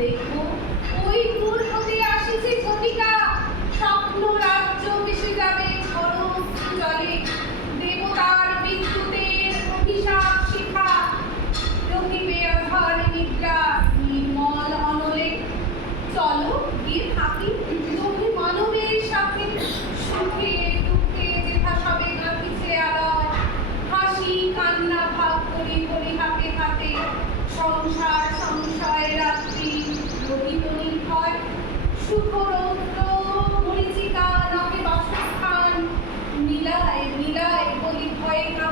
দেখো, ওই দূর হতে আসিছে ঝটিকা। স্বপ্ন রাজ্য মিশে যাবে ঝড় জলে। দেবতার বিদ্যুতের অভিশাপ শিখা। রহিবে আধার নিদ্রা নির্মল অনলে। চলো গিয়ে থাকি। তুমি মানবের সাথে সুখে দুঃখে যেথা সবে গাঁথিছে আলয়। হাসি কান্না ভাগ করি করি হাতে হাতে সংসার Bye.